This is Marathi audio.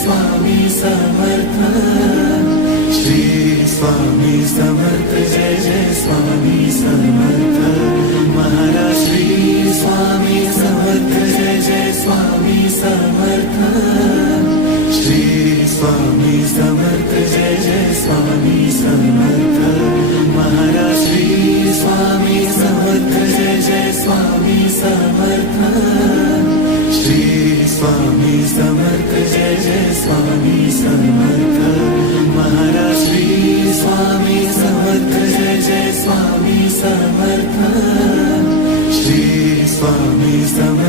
स्वामी समर्थ, श्री स्वामी समर्थ, जय जय स्वामी समर्थ महाराज, श्री स्वामी समर्थ, जय जय स्वामी समर्थ, श्री स्वामी समर्थ, जय जय स्वामी समर्थ महाराज, श्री स्वामी समर्थ, जय जय स्वामी समर्थ, श्री स्वामी समर्थ, जय जय स्वामी समर्थ महाराज, श्री स्वामी समर्थ, जय जय स्वामी